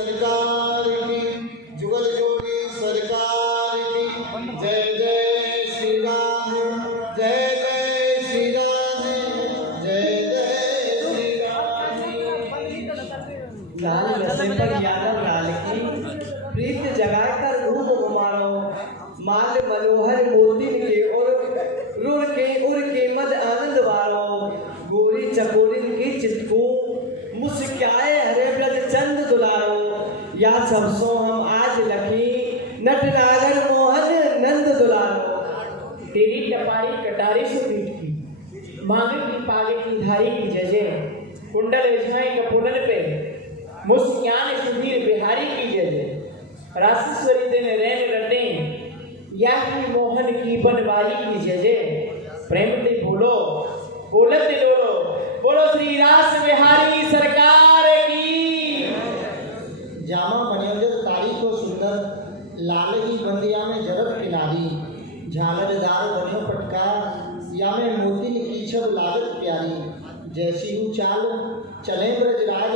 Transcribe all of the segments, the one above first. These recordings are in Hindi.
सरकार की, जुगल जोगी सरकार की। जय जय श्री राम, जय जय श्री राम, जय जय श्री राम। लाल रसे पर यादव लाल की प्रीत जगाए कर रूप घुमारो, माल मनोहर मोती के उड़ के मद आनंद वारो, गोरी चकोरिन की चितकू मुस्काए हरे ब्रज चंद दुलारो, या सबसो हम आज लखी नटनागर मोहन नंद दुलारो। तेरी टपारी कटारी से पीट की, मांगे की पागे की धारी की जजे, कुंडल झाई कपूरन पे मुस्कान सुधीर बिहारी की जजे, रासेश्वरी दिन रैन रटे या की मोहन की बनवारी की जजे। प्रेम ते बोलो बोलत लोलो, बोलो श्री रास बिहारी सरकार की। जामा बनियोजर तारी को सुंदर, लाल की बंदिया में जरब किनारी, झालरदार बनियो पटका या में मोती की छब लागत प्यारी। जैसी हूँ चाल चले ब्रजराज,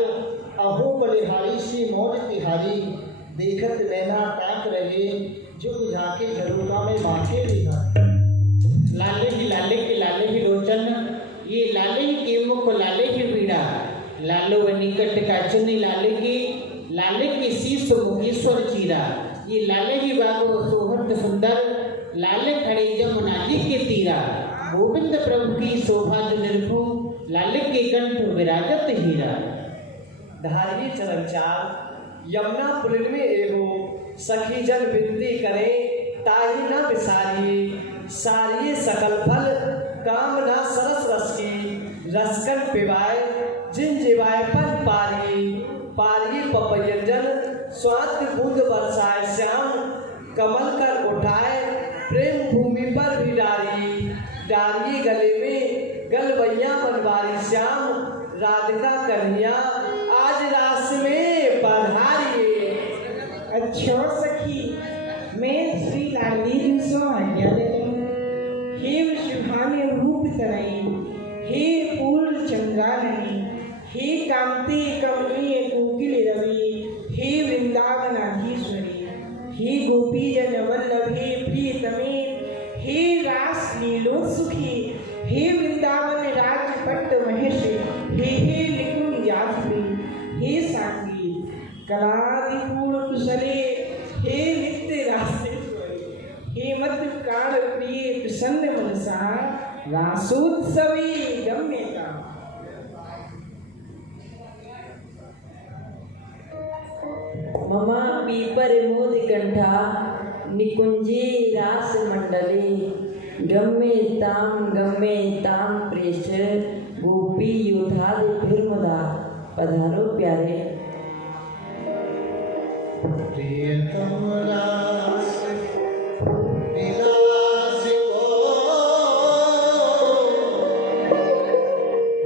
अहो बलिहारी सी मौज तिहारी, देखत नैना ताक रहे जुग झाके झरूका में माथे लिखा। लाले की लोचन, ये लाले के मुख लाले की पीड़ा, लालो व निकट का चुनी लाले की शीश मुखीश्वर चीरा। ये लाले की बागो सोहत सुंदर, लाले खड़े जमुना जी के तीरा। गोविंद प्रभु की शोभा जो निर्भु, लाले के कंठ विराजत हीरा। धारिये चरण चाल यमुना पुलिन में एगो, सखी जन विनती करे ताही न बिसारिये, सारिये सकल फल कामना सरस रस की, रसकन पिवाए जिन जिवाए पर पारिये पपयंजन स्वाद बूंद बरसाए श्याम, कमल कर उठाए प्रेम भूमि पर भी डारिये गले में गलबैया बनवारी श्याम, राधिका कन्हैया आज रास में पधारिये। अच्छा सखी, मैं श्री लाली जी सो आज्ञा देती हूँ। हे सुहाने रूप तराई, हे पूर्ण चंद्राननी, हे कांति कमनीय कोकिल रवि, हे वृंदावनाधीश्वरी, हे गोपी जन वल्लभे प्रियतमे, हे रास लीलोत्सुखी, हे वृंदावन राजपट्ट महेश, हे निकुंजाधुरी, हे साकी कलादिपूर्ण कुशले, हे नित्य रासेश्वरी, हे मध्य काल प्रिय प्रसन्न मनसा, रासोत्सवी गम्यता। ममा पीपर मोद कंठा, निकुंजे रास मंडले, गम्मे ताम प्रेष, गोपी योधाद फिरमदा। पधारो प्यारे। प्रियतम रास विलास को,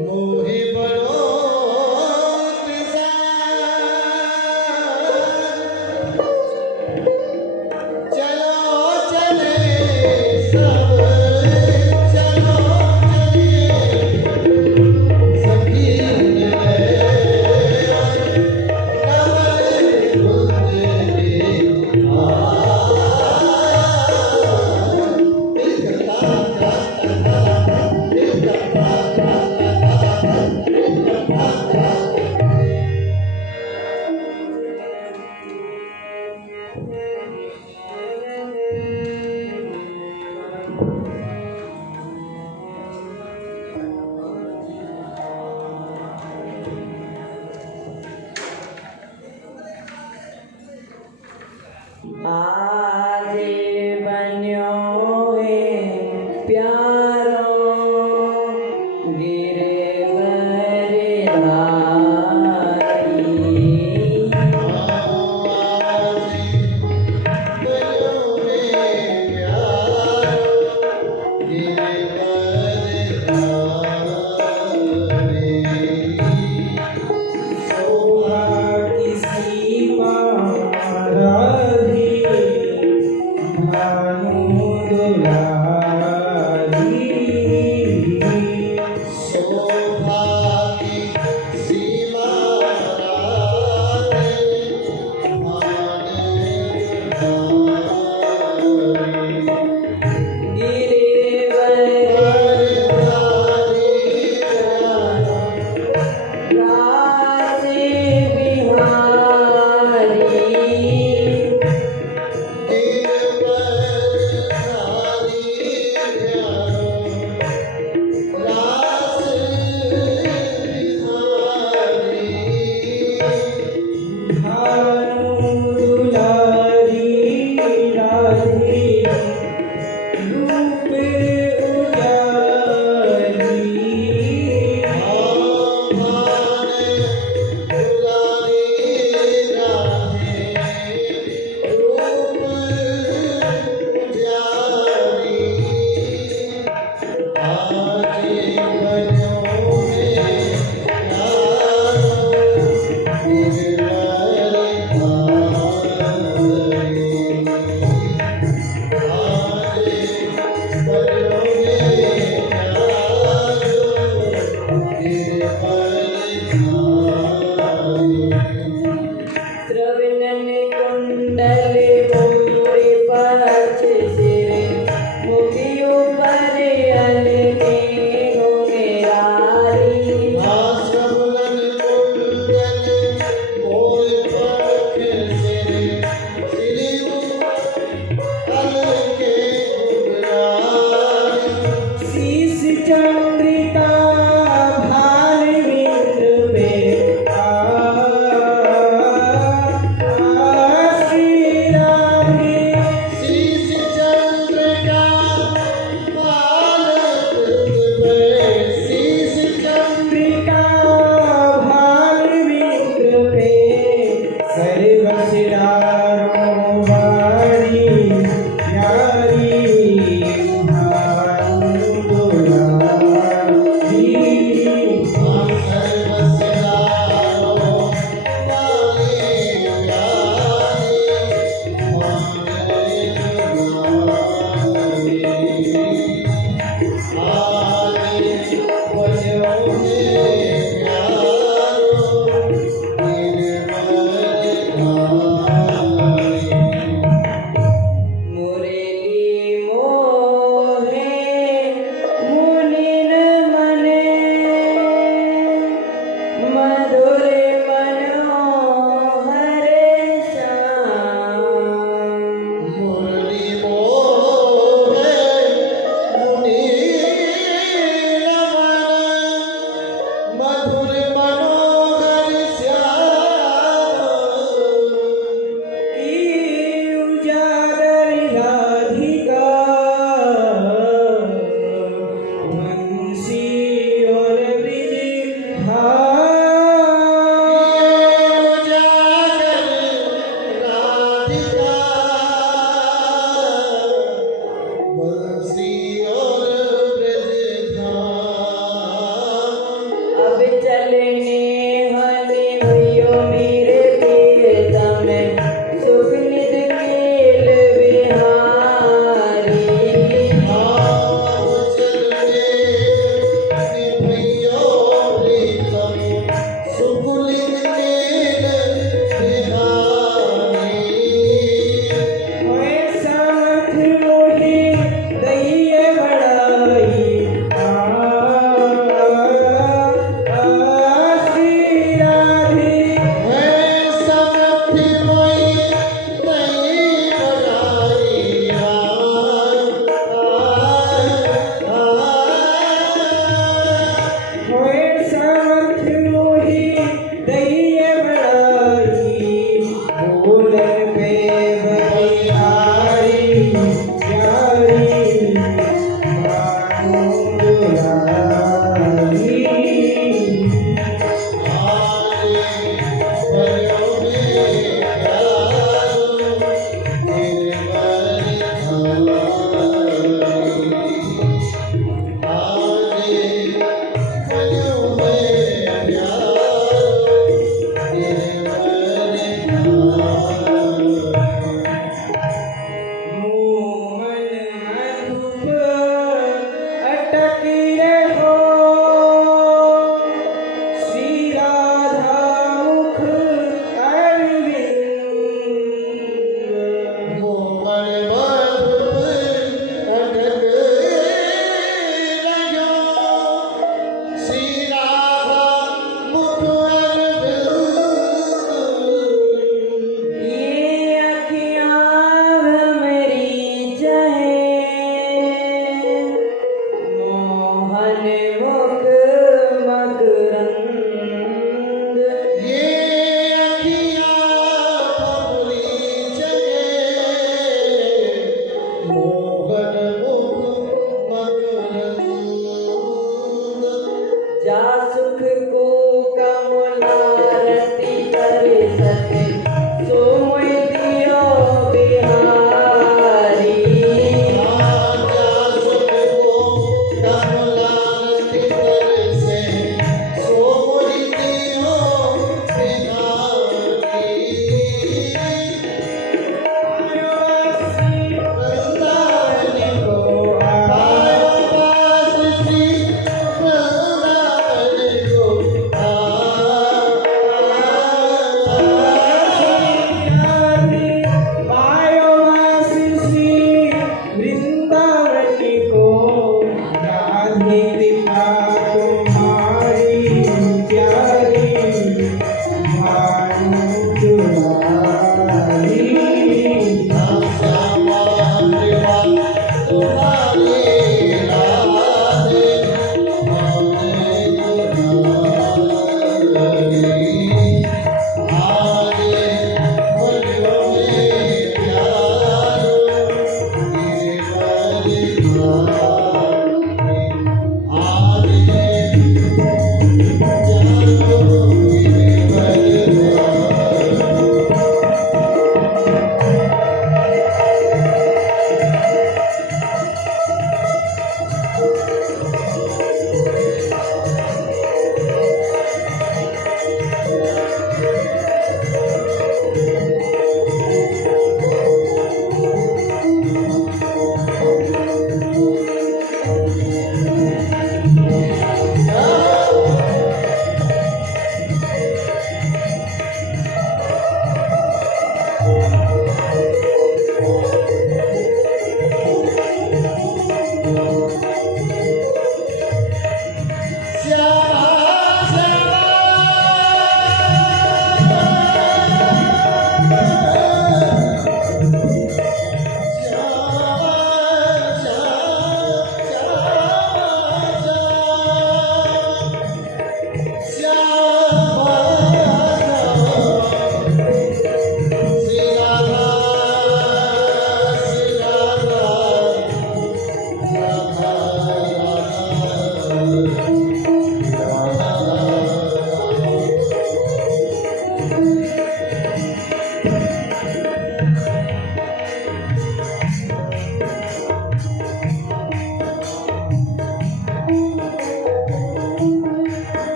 मोहि बड़ो तिसार। चलो चले सब, चलो चलिए सखी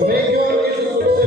मैं क्यों उनके सुख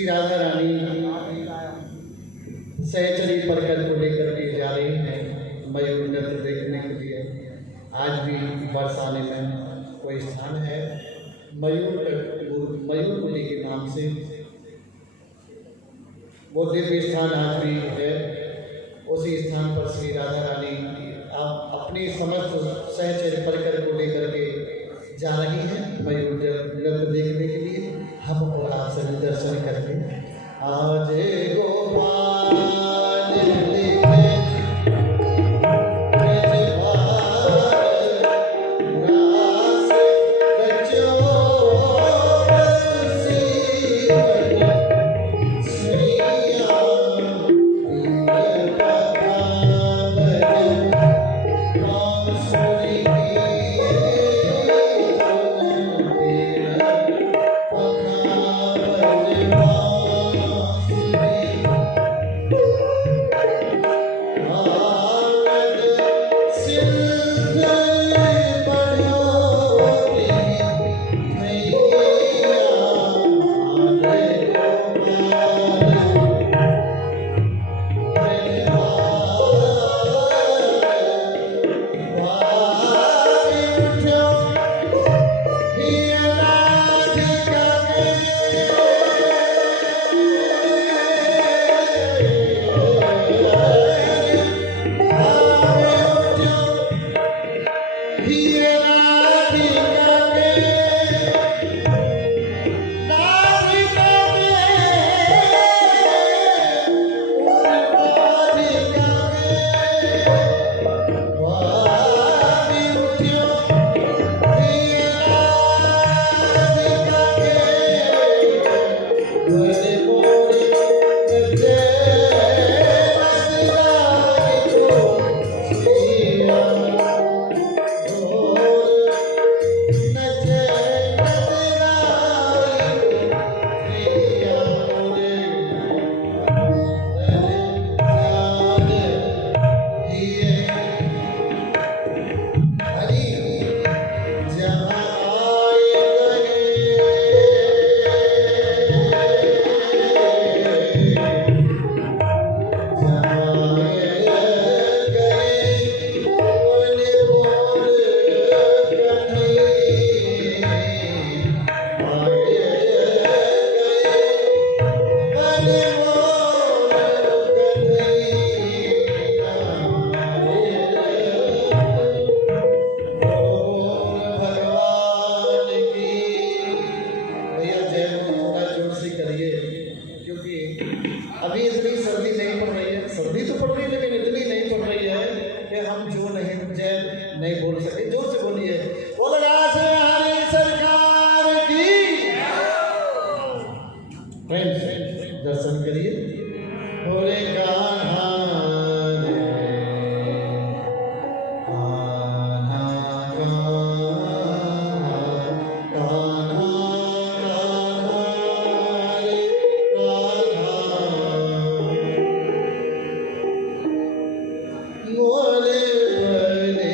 श्री राधा रानी सहचरी परकर को लेकर के जा रही हैं मयूर नृत्य देखने के लिए। आज भी बरसाने में कोई स्थान है मयूरपुरी के नाम से, वो दिव्य स्थान आज भी है। उसी स्थान पर श्री राधा रानी अपनी समस्त सहचर्य परिकर को लेकर के जा रही हैं मयूर नृत्य देखने के लिए। हम और आप सभी दर्शन करके आज गोपाल दर्शन करिए। भोले कान्हा रे, कान्हा कान्हा कान्हा रे कान्हा, मोरे भले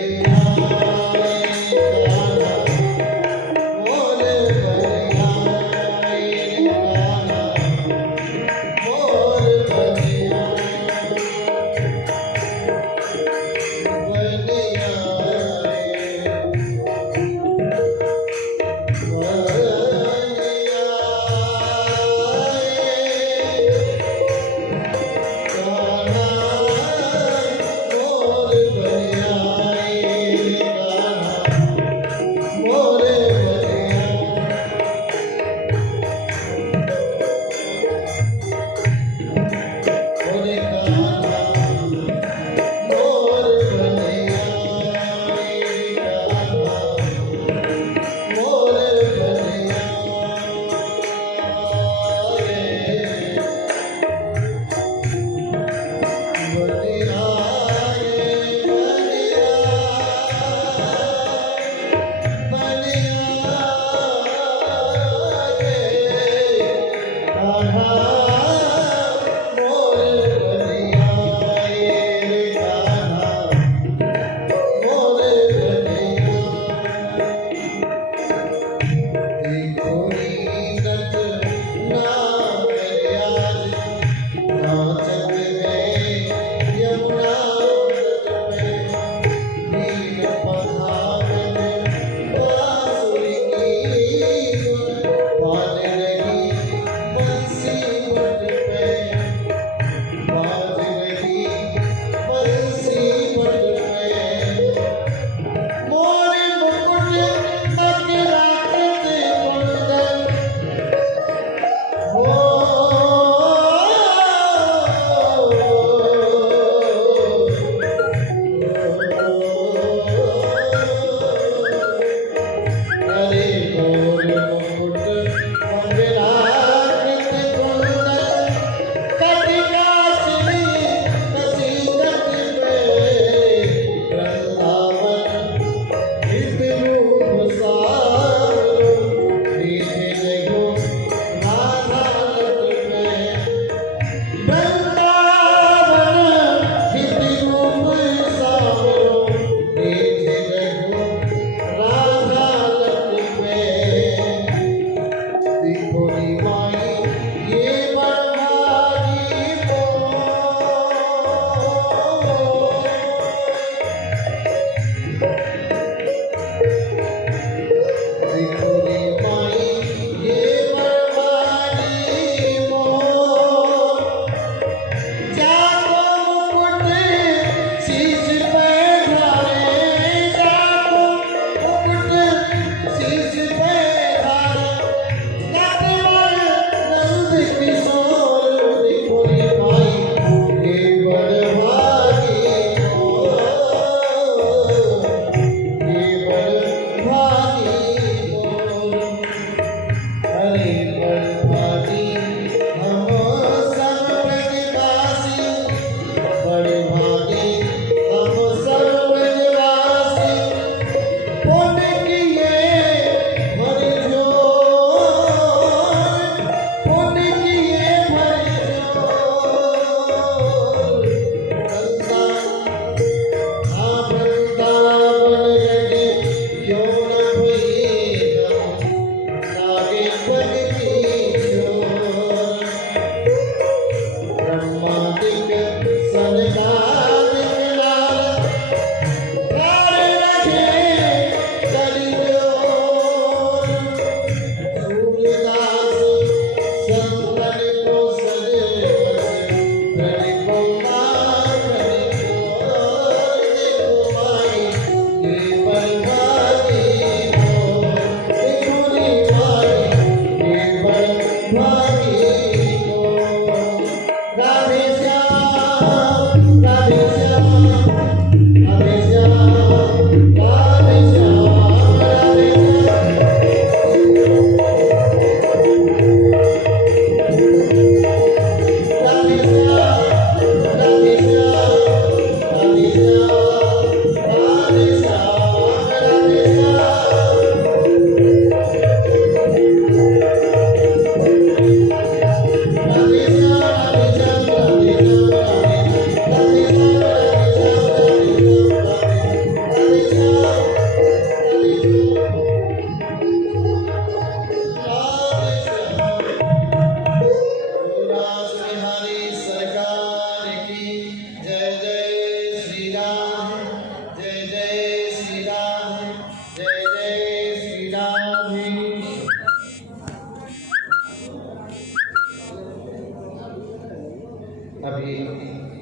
अभी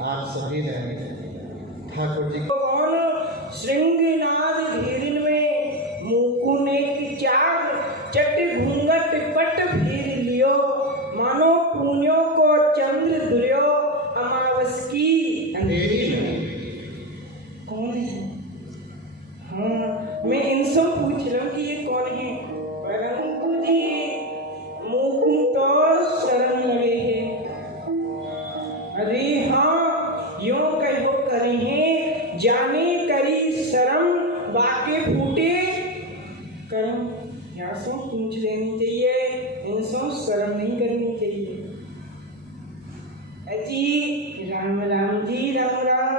आप सभी ने ठाकुर जी कौन श्रृंगनाद घेरिन में मुकुने की चार चट घूंघट पट फिर लियो मानो पुण्यों को चंद्र दुर्यो अमावस की अंधेरी में। कौन है? हाँ, मैं इनसे पूछ रहा हूँ कि ये कौन है, परंतु जी मुकुन तो शरण लगे हैं। अरे हाँ, यूं कहो करी है जाने करी शर्म बाके फूटे कर्म। यहाँ सो पूछ लेनी चाहिए, इनसों शर्म नहीं करनी चाहिए। अजी राम राम जी, राम राम।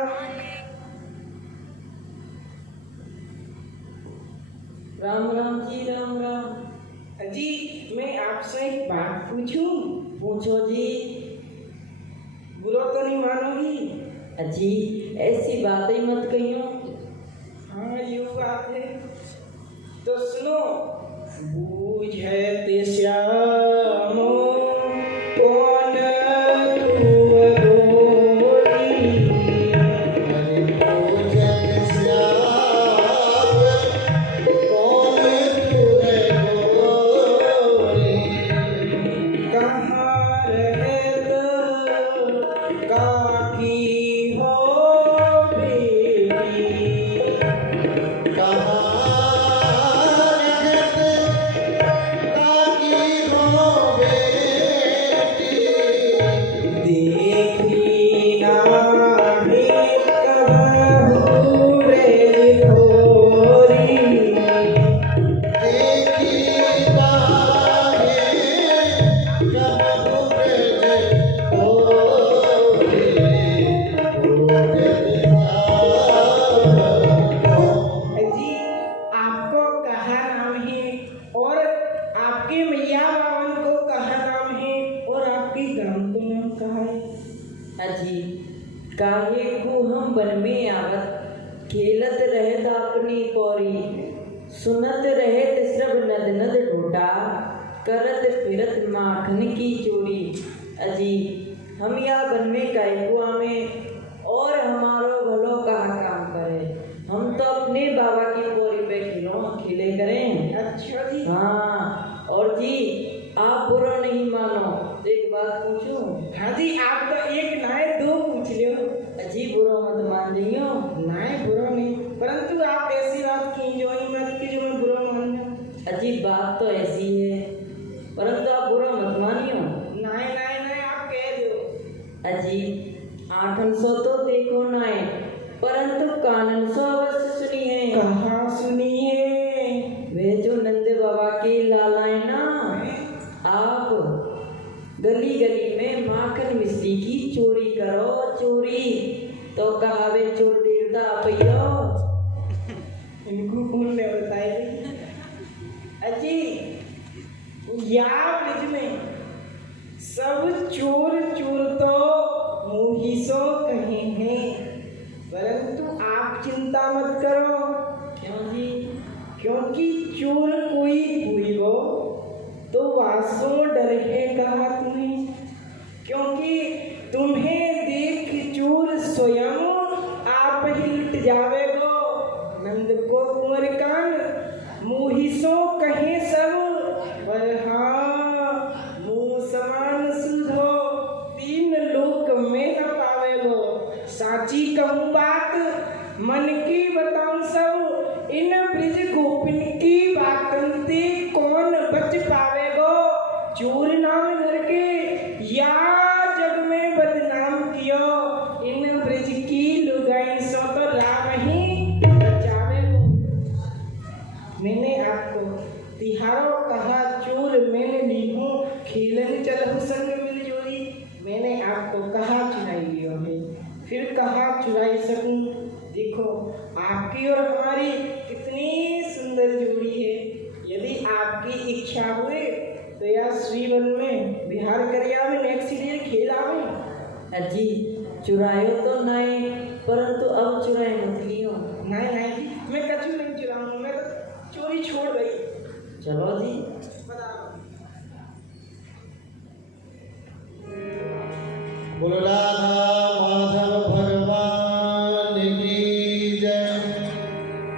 राम राम जी, राम राम। अजी मैं आपसे एक बात पूछूं? पूछो जी। बुरा तो नहीं मानोगी? अजी ऐसी बातें मत कहियो। हाँ ये बात है तो सुनो। बूझते श्यामो कौन अजी काहे को हम बन में आवत खेलत रहत अपनी पौरी सुनत रहत सब नद नद ढोटा करत फिरत माखन की चोरी। अजी हम या बन में काहे को आमे और हमारो भलो कहाँ काम करे। हम तो अपने बाबा की पौरी पे खिले करें। अच्छा जी। हाँ और जी आप बुरा नहीं मानो, एक बात पूछूं? हाँ जी, आप तो एक नाय दो पूछ लो। अजी बुरा मत मान लियो। नाय बुरा नहीं, परंतु आप ऐसी बात की जो ही मत की जो मैं बुरा मान जाऊं। अजी बात तो ऐसी है परंतु आप बुरा मत मानियो। नाय नाय नाय आप कह दो। अजी 800 तो देखो नाय परंतु कानन सो अवश्य सुनी है। कहाँ सुनी है? वे जो नंद बाबा के लालाए ना, आप गली गली में माखन मिश्री की चोरी करो चोरी तो कहावे चोर देवता पैयो। इनको कौन ने बताया? अजी या ब्रिज में सब चोर चोर तो मुहिसो कहे हैं, परंतु आप चिंता मत करो। क्यों जी? क्योंकि चोर कोई हुई हो तो वासो डर है कहा तुम्हें, क्योंकि तुम्हें देख चोर स्वयं आप ही लुट जावेगो। नंद को कुंवर कान मुहिसो कहे सब, पर हाँ मुँह सच्ची कहूँ बात मन की बताऊं सब, इन ब्रिज गोपिन की बातन ते कौन बच पावेगो। चोर नाम धर के या जग में बदनाम कियो, इन ब्रिज की लुगाई सो तो राम ही बचावेगो। मैंने आपको तिहारों कहा चोर मैंने ली हूँ, खेलन चलहु संग मिल जोड़ी। मैंने आपको कहा चुराई लियो है, फिर कहा चुराई सकूं। देखो आपकी और हमारी कितनी सुंदर जोड़ी है। यदि आपकी इच्छा हुए तो या श्रीवन में बिहार करिया में नेक्स्ट ईयर खेल आवे। अजी चुरायो तो नहीं, परंतु अब चुराए मत लियो। नहीं नहीं जी, मैं कछु नहीं चुराऊंगा, मैं तो चोरी छोड़ गई। चलो जी। बोलो राधा माधव भगवान की जय।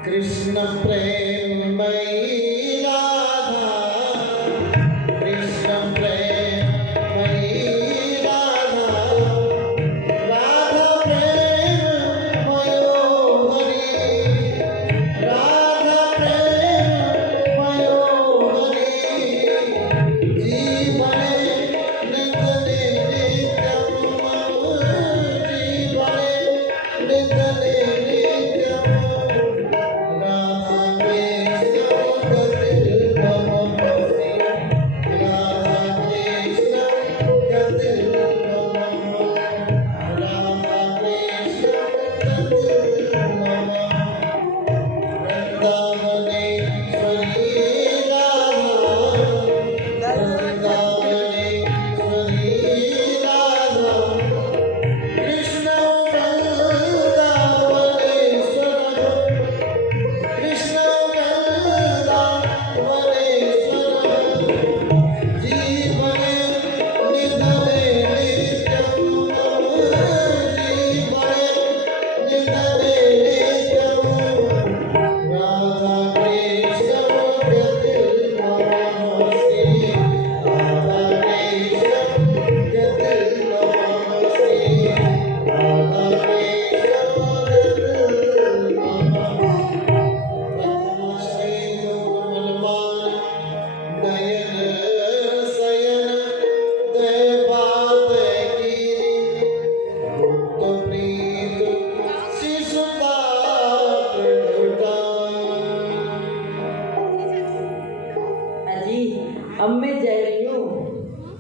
कृष्ण प्रेममयी राधा, कृष्ण प्रेममयी राधा, राधा प्रेममयो हरि, राधा प्रेममयो हरि। जीवने नितने अब मैं जा रही हूँ।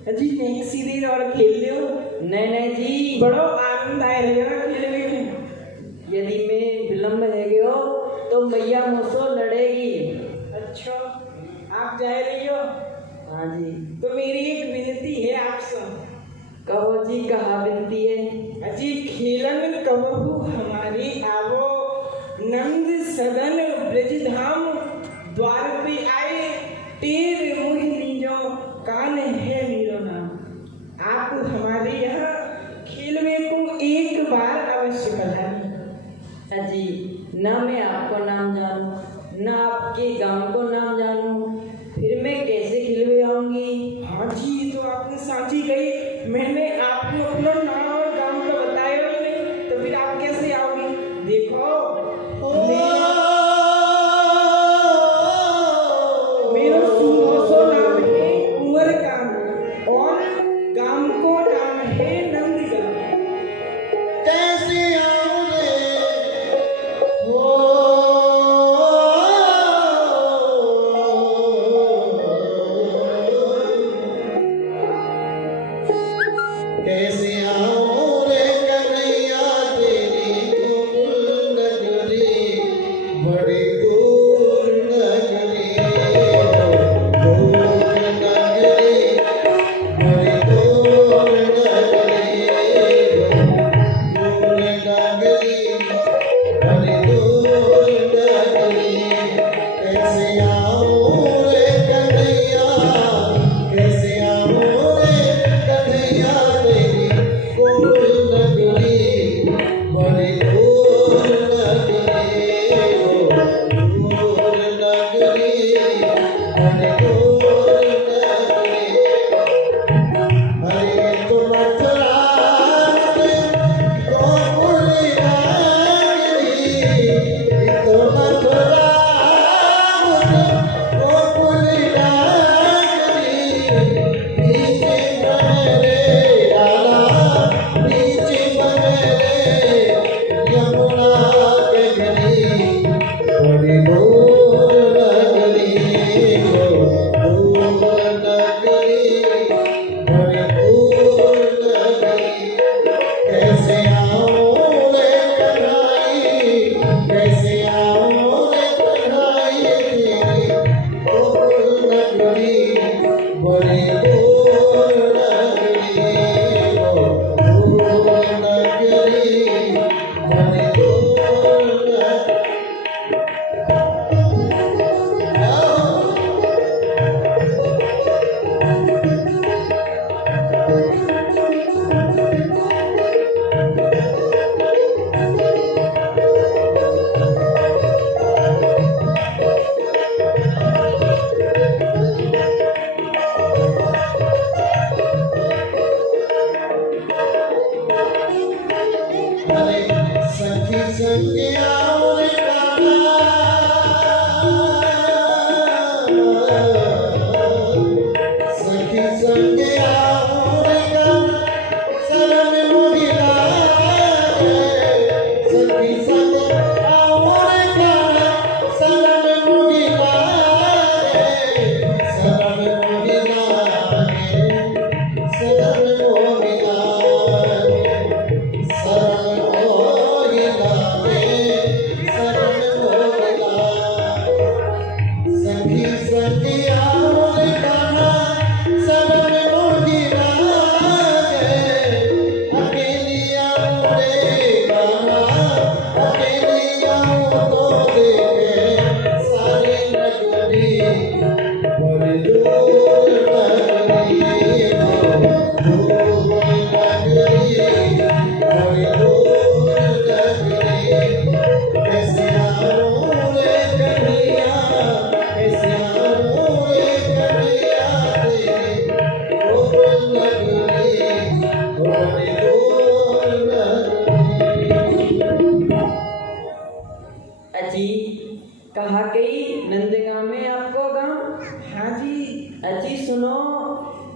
अजी नेक्स्ट सीरीज और खेल लियो। नहीं नहीं जी, बड़ो आनंद आए रहेगा खेलने में। यदि मैं विलम्ब है गयो तो मैया मुझसे लड़ेगी। अच्छा आप जा रही हो? हाँ जी। तो मेरी एक विनती है आपसे। कहो जी, कहा विनती है? अजी खेलन कबहू हमारी आवो, नंद सदन ब्रज धाम द्वार पे आए, टेर मुँह लीजो कान है मेरो नाम। आप हमारे यहाँ खेल में को एक बार अवश्य पधारें। अजी ना मैं आपको नाम जानूं, ना आपके गांव को नाम जानूं, फिर मैं कैसे खिलवे आऊंगी? हाँ जी, तो आपने साची कही, मैंने आपको अपना नाम और गांव का बताया ही नहीं, तो फिर आप कैसे आओगी? देखो मेरा सुनोसो नाम है कुंवर गांव और गांव को नाम है नंदगांव। कैसे आऊं रे हो, कैसे आऊं रे कन्हैया तेरी गोकुल नगरी, बड़ी दूर नगरी, दूर नगरी, बड़ी दूर नगरी, दूर नगरी, बड़ी दूर नगरी। कैसे आऊं रे कन्हैया, कैसे आऊं रे कन्हैया तेरी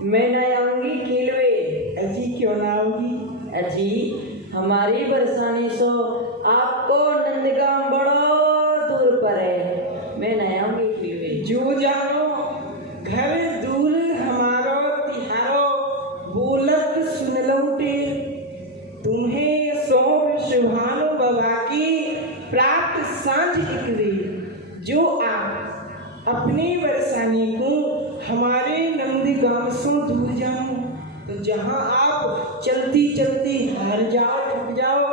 मैं न आऊंगी खिलवे। अजी क्यों ना होगी? अजी हमारी बरसानी सो आपको नंदगांव बड़ो दूर पर है, मैं न आऊंगी खिलवे। जो जानो घर दूर हमारो तिहारो, बोलत सुन लौटे तुम्हें सौंप सुभानु बाबा की प्राप्त सांझ इकरे। जो आप अपनी बरसाने को हमारे नंदगांव से दूर जाओ, तो जहाँ आप चलती चलती हार जाओ थक जाओ,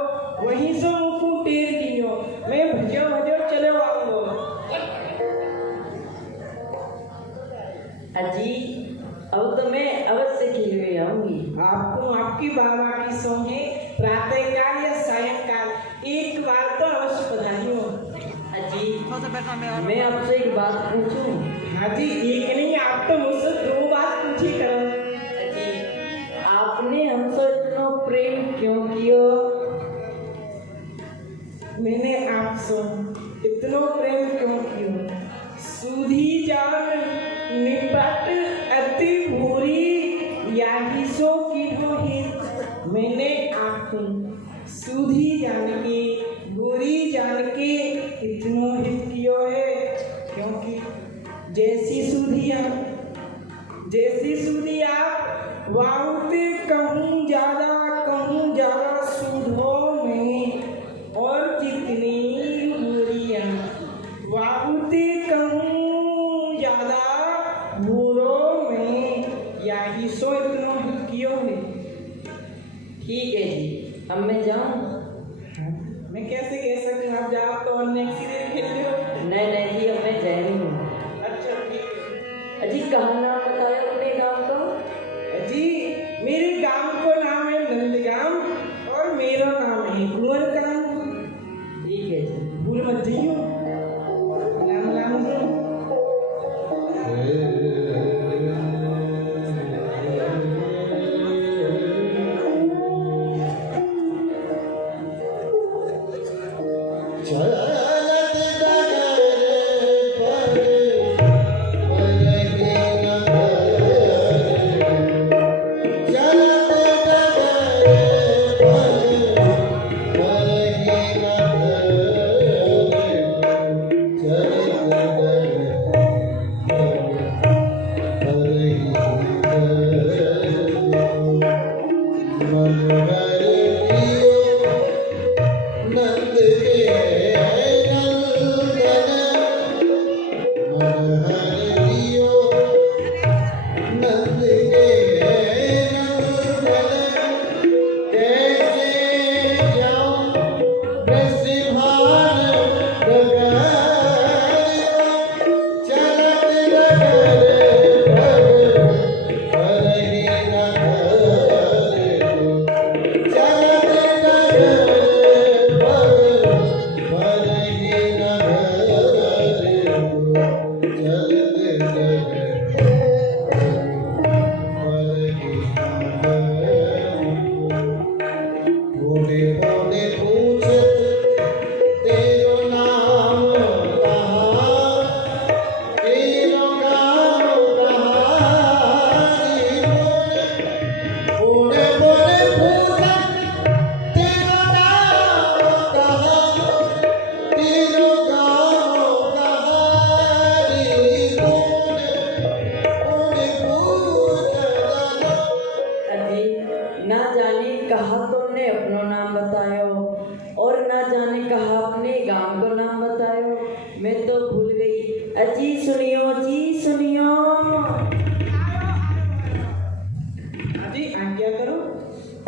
वहीं से मुझको टेर दियो, मैं भजो भजो चले आऊँगा। अजी अब तो मैं अवश्य खिलवे आऊंगी। आपको आपकी बाबा की सोहे प्रातः काल या सायंकाल एक बार तो अवश्य पधारियो। अजी मैं आपसे एक बात पूछूं? हाँ जी, एक नहीं आप तो मुझसे दो बात पूछी करो। अजी आपने हमसे इतना प्रेम क्यों कियो? मैंने आपसे इतना प्रेम क्यों किया? सुधी जान निपट अति भूरी याही सो की हो हित। मैंने आपको सुधी जान के बुरी जान के इतना हित किया है, क्योंकि जैसी सुधी आप वाउते कहूँ ज्यादा सुधो में, और जितनी बुरिया वाउते कहूँ ज्यादा बुरो में, यही सो इतना हित किया है। ठीक है जी, अब मैं जाऊं? मैं कैसे कह सकती हूँ आप जाओ तो और नेक्स्ट देर खेलते हो? नहीं जी, अब मैं जा रही हूँ। अच्छा ठीक है। अजी कहाँ नाम बताया अपने गांव का? जी मेरे गांव को नाम है नंदगांव और मेरा नाम है कुंवरगांव। ठीक है जी, भूल मत जाइयो। नाम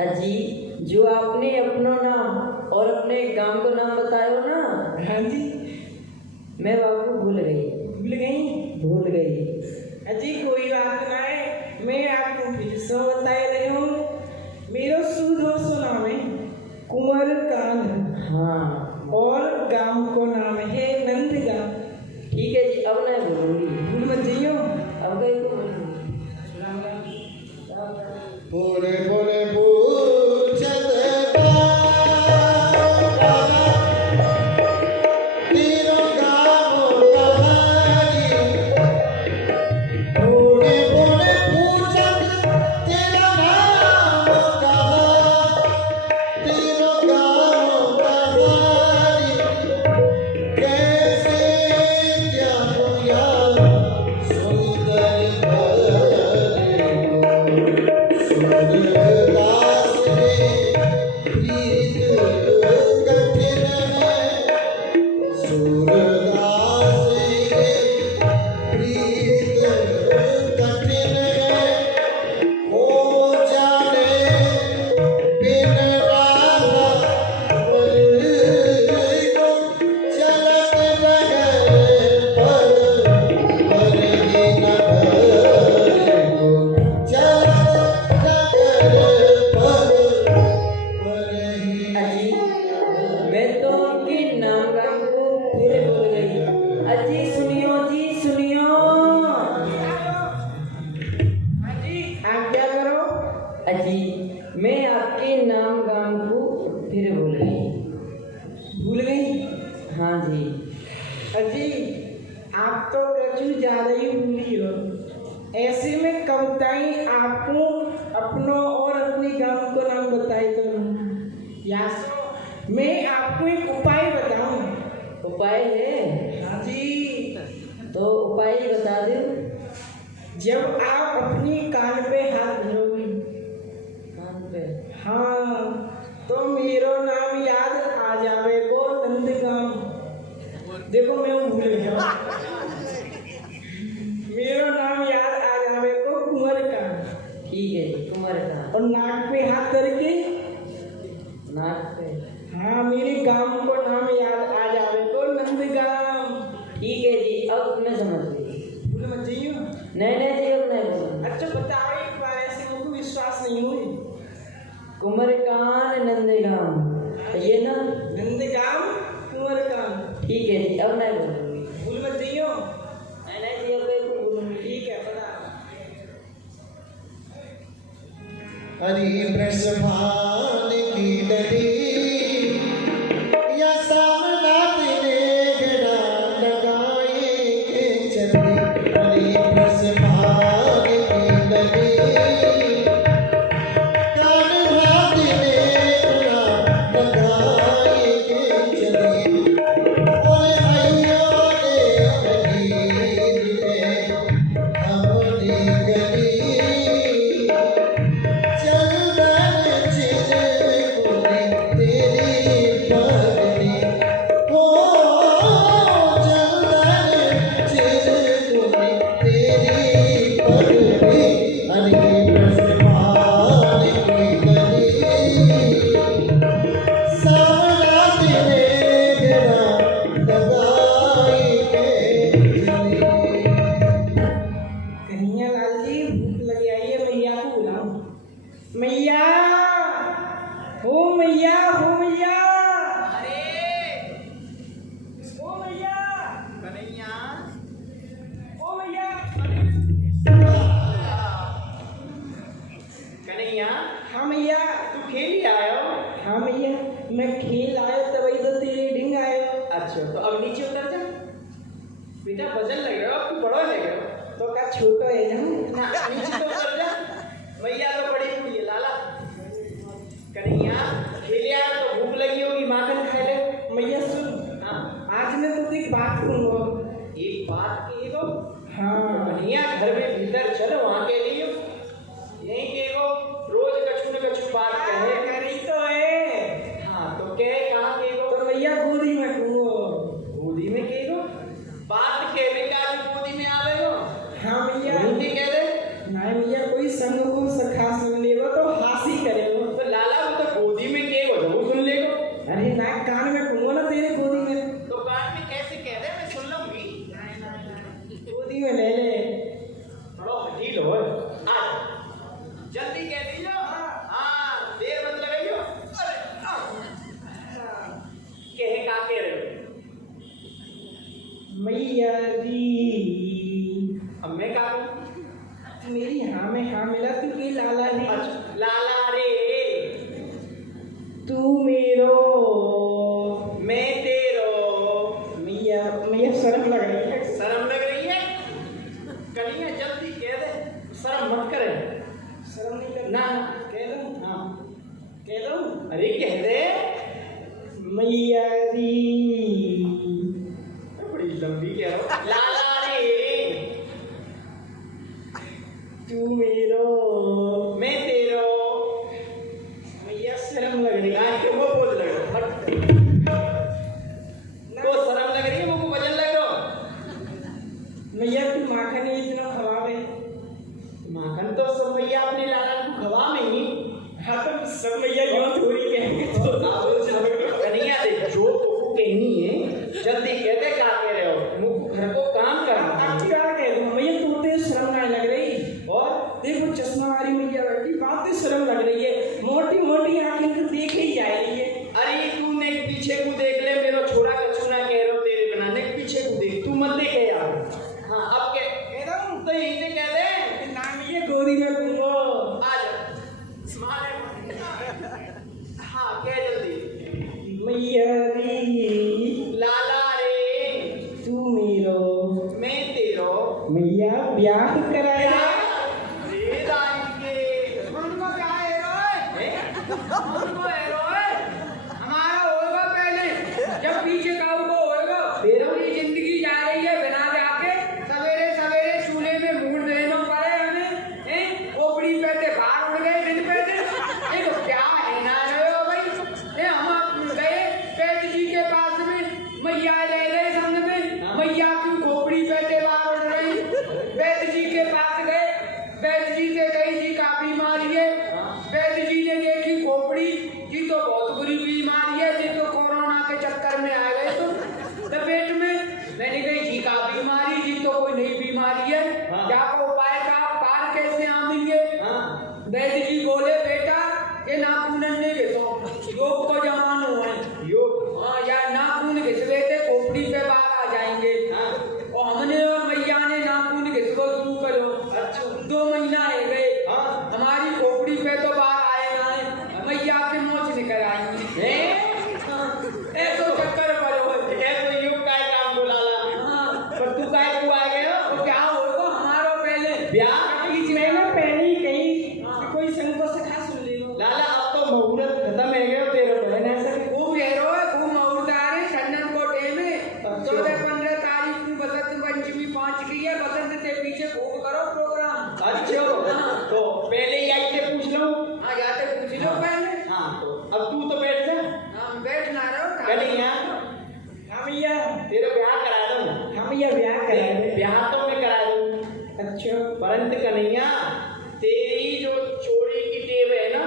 अजी जो आपने अपना नाम और अपने गांव का नाम बतायो ना? हाँ जी। मैं बाबू भूल गई। भूल गई। अजी कोई बात ना है, मैं आपको फिर से बताए रही हूँ। मेरा सुधो नाम है कुंवरकांत। हाँ। और गांव को नाम है नंदगांव। ठीक है जी, अब नहीं भूलूंगी। भूल मत जाइयो। अब गई तो बोले बोले पूछत तीनों गाँवों कहानी। बोले बोले पूछत सूरदास रे प्रीत कठिन है, सूरदास रे प्रीत कठिन है, हो जाने बिन राधा बल को चलत डगर पर ही न भर को चलत डगर पर ही अजी मैं तो उनके नाम गाम को फिर भूल गई। अजी सुनियो जी सुनियो। अजी आप क्या करो? अजी मैं आपके नाम गाम को फिर भूल गई। भूल गई? हाँ जी। अजी आप तो कछु ज्यादा ही भूली हो। ऐसे में कविताएं आपको अपनों और अपने गांव को नाम बताई तो यासो मैं आपको एक उपाय बताऊं। उपाय है? हाँ जी। तो उपाय बता दो। जब आप अपनी कान पे हाथ धरोगे, कान पे? हाँ, तो मेरो नाम याद आ जावे को नंदगांव। देखो मैं भूल गया। मेरो नाम याद आ जावे को कुंवर का। ठीक है जी, कुंवर का। और नाक पे हाथ करके, नाक पे? हाँ, मेरे गांव को नाम याद आ जावे को नंदगांव। ठीक है जी, अब मैं समझ गई। भूल मत जाइयो। नहीं नहीं जी, अब नहीं बोलूँ। अच्छा बताओ एक बार, ऐसे मुझको विश्वास नहीं हुई। कुंवरकान नंदगांव ये ना? नंदगांव कुंवरकान। ठीक है जी, अब नहीं बोलूँगी। भूल मत जाइयो। नहीं नहीं जी, अब नहीं बोलूँगी। ठीक है बता। हरि वृषभान की लड़ी या सामनाथ ने घड़ा लगाए के चली, हरि वृषभान की लड़ी कान्हाथ ने घड़ा लगाए के चली, और अयो ने कली रे हमने गली चंदन चिरकुली तेरी पगड़ी, हो चंदन चिरकुली तेरी पगड़ी, हरि वृषभान की गली सामनाथ ने घड़ा लगाई के चली। कन्हैया लाल जी भूख लगी आई है, मैया को बुलाओ। मैया, हो मैया, हो मैया। ओ मैया, कन्हैया ओ मैया। कन्हैया हाँ मैया। तू खेल ही आयो? हाँ मैया, मैं खेल आयो तभी तो तेरे ढिंग आयो। अच्छा तो अब नीचे उतर जा बेटा, वजन लग रहा है, अब तू बड़ा है गया। तो का छोटो है ना? ना नीचे तो उतर जा, मैया तो बड़ी हुई है लाला। कन्हैया खेले आया तो भूख लगी होगी, माखन खा ले। मैया सुन, हाँ आज मैं तुझे एक बात कहूँगा। एक बात कहेगो? हाँ कन्हैया घर में भीतर चल, वहाँ के लिए यहीं कहेगो, रोज कछु न कछु बात कहे। करी तो है। हाँ तो कहे, कहाँ कहेगो? तो मैया गोदी में कहूँगो। गोदी में कहेगो? बात कहने का भी गोदी में आवेगो? हाँ मैया। हिंदी कह दे। नहीं भैया, कोई संग को सखा सुन लेगो तो हासी करेगो। तो लाला वो तो गोदी में कहेगो तो वो सुन लेगो। अरे ना, कान में कहूँगा ना तेरे गोदी में। तो कान में कैसे कह दे, मैं सुन लूंगी। गोदी में ले ले। थोड़ा हटी लो, आ जल्दी कह दीजिए। हाँ देर मत लगाइयो। अरे कहे का कह रहे हो? मैया दी। अब मैं का कहूं? मेरी हाँ में हाँ मिला, तू के लाला दी। अच्छा, लाला रे तू मेरो, मैं तेरो। मैया मैया शर्म लग रही है। शर्म लग रही है? कन्हैया जल्दी कह दे, शर्म मत करे। शर्म नहीं करना। ना कह दो। हाँ कह दो। अरे कह दे। मैया दी। बड़ी लंबी कह रहा हूँ। लाला रे तू मेरो, मैं तेरो। सब मैया यूं थोड़ी कहेंगे तो कन्हैया देख जो तो कहनी है जल्दी कह दे, क्या कह रहे हो? मुख घर को काम करना है। आपकी बात कह दूं मैया, तू तो शर्म ना लग रही। और देखो चश्मा वाली मैया बैठी, बातें शर्म लग रही है, मोटी मोटी आंखें तो देख ही जा रही है। अरे तू ने पीछे को देख ले, मेरा छोरा कछु ना कह रहे हो तेरे बिना, ने पीछे को देख, तू मत देखे यार। हाँ अब कह रहा हूँ तो यही से कह दे नाम ये गोदी में घूमो। आज हाँ कह जल्दी। मैया री लाला रे तू मेरो, मैं तेरो मैया ब्याह कराया। रे रानी के उनको क्या है रोए? उनको है रोए? हमारा होगा पहले, जब पीछे का वो होगा। पूरी जिंदगी जा रही है बिना जाके, सवेरे सवेरे चूल्हे में मूड देना पड़े हमें, हैं? खोपड़ी पे से बाहर उड़ गए दिन पे से। ये तो क्या है ना रहे हो भाई? ये हम गए वैद्य जी के पास में, मैया ले गए संग में, मैया की खोपड़ी पे से बाहर उड़ रही। वैद्य जी के पास गए, वैद्य जी से कही जी का बीमारी है। वैद्य जी ने देखी खोपड़ी, जी तो बहुत बुरी बीमारी है, जी तो कोरोना के चक्कर में आ गए तो पेट में। मैंने कही जी का बीमारी, जी तो कोई नई बीमारी है, क्या का उपाय का पार कैसे आवेंगे? वैद्य जी बोले बेटा ये नाखून ने घिसो, योग को जमानो है योग। हाँ या नाखून घिसवे थे खोपड़ी पे बाहर आ जाएंगे। और हमने और मैया ने नाखून घिसको शुरू करो। अच्छा 2 महीना है गए, हमारी खोपड़ी पे तो बाहर आए ना है, मैया के मोच निकल आएंगे। ऐसो चक्कर पड़ो ऐसो योग का काम बुलाला। पर तू काय क्यों आ गए हो? तो क्या होगा हमारो पहले ब्याह बीच में मैंने पहले ही कही कोई संग को सखा सुन ले लो। लाला अब तो मुहूर्त खत्म है गए तेरे बहन ऐसा खूब हेरो है, खूब मुहूर्त आ रहे चंदन कोटे में। 14-15 तारीख को बसंत पंचमी 5 की है, बसंत से पीछे खूब करो प्रोग्राम। अच्छा तो पहले ही आई से पूछ लो। हाँ जाते पूछ लो पहले। हाँ तो अब तू तो बैठ जा। हाँ बैठ ना रहो कन्हैया, हाँ भैया तेरा ब्याह करा दूं। हाँ भैया ब्याह कराए। ब्याह तो मैं करा दूं, अच्छा परंतु कन्हैया तेरी जो चोरी की टेव है ना,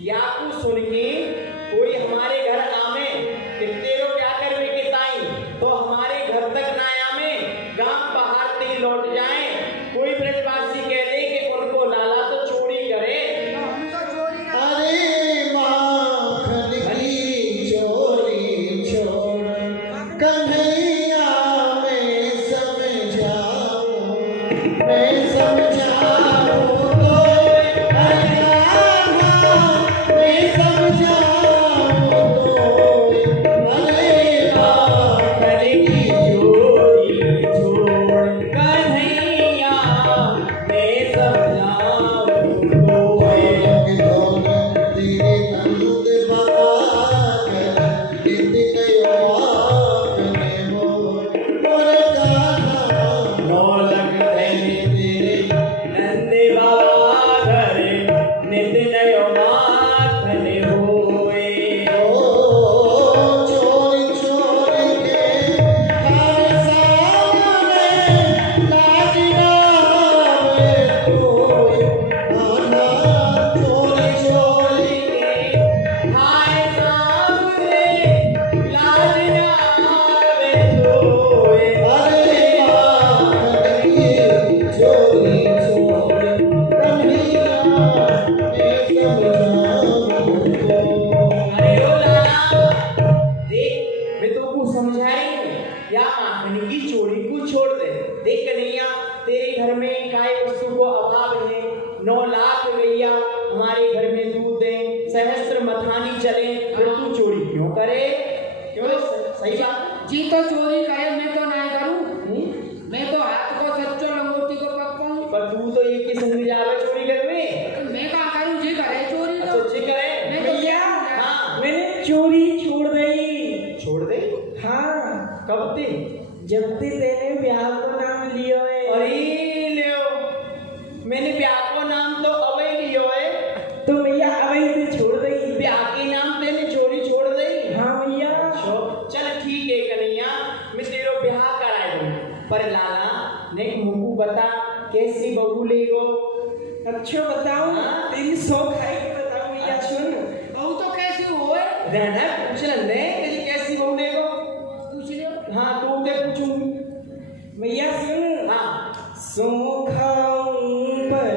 या को सुन के कोई हमारे घर आवे कि तेरो क्या करवे के ताई, तो हमारे घर तक ना आवे, गांव बाहर से ही लौट जाए। कोई ब्रजवासी कह दे कि उनको लाला तो चोरी करे, तो हम तो चोरी कर। अरे माखन की चोरी छोड़ कन्हैया मैं समझाऊं तो अल्लाह मैं समझाऊं तो अरे माखन की चोरी छोड़ कन्हैया मैं समझाऊं तो तेरे नंद बाबा कर इत गयो आपने मोर कान्हा ढोलक धैर्य तेरे नंदे बाबा घर नित नयो माखन होए। चोरी चोरी के हर सामने लाज गावे कोई आना चोरी चोरी हाय सामने लाज ना आवे कोई। अरे माखन की चोरी छोड़ कन्हैया मैं समझाऊं तो अरे ओ लाला देख मैं तो को समझाई या माखन की चोरी को छोड़ दे। देख कन्हैया तेरे घर में काय वस्तु को अभाव है, 9 लाख गैया हमारे घर में दूध दे, सहस्त्र मथानी चले, फिर तू चोरी क्यों करे? क्यों सही बात जी तो चोरी करे, मैं तो नहीं करूं। मैं तो हाथ को सच्चो लंगोटी को पकड़ूं। पर तू तो एक ही संग जावे चोरी करवे। मैं क्या करूं जी करे चोरी तो। अच्छा जी करे मैं तो भैया हाँ मैंने चोरी छोड़ दी। छोड़ दे। हाँ कब ते? जब से तेने ब्याह को नाम लियो है। अरे लियो मैंने ब्याह को नाम तो अवै लियो है, तो भैया अभी से छोड़ दी। ब्याह के नाम तेने चोरी छोड़ दी। हाँ भैया चल ठीक है कन्हैया मैं तेरो ब्याह कराए दूं, पर लाला ने मुझको बता कैसी बहू लेगो? अच्छा बताऊं हाँ। तेरी शौक है कि बताऊं भैया। रहना पूछना नहीं तेरी कैसी बहू देखो पूछ लो। हाँ तू ते पूछूंगी मैया सुन। हाँ सो खाऊं पर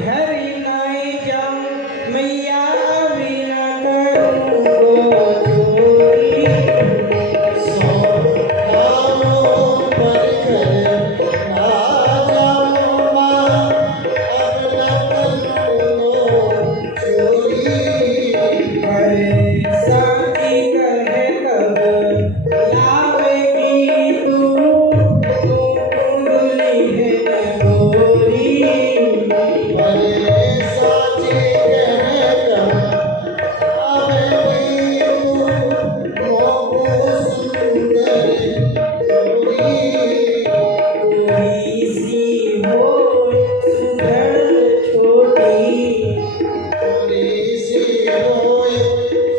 घर नाई जाऊं, मैया बिना करूंगो चोरी। सो खाओ पर घर ना जाऊं माँ, अब न करूँगो चोरी। अरे साथी कहे कब लावेगी तू कुंडली है गोरी। अरे साथी कहे कब आवेगी तू मोगो सुंदर गोरी। कोई सी हो सुधर छोटी, थोड़ी सी होए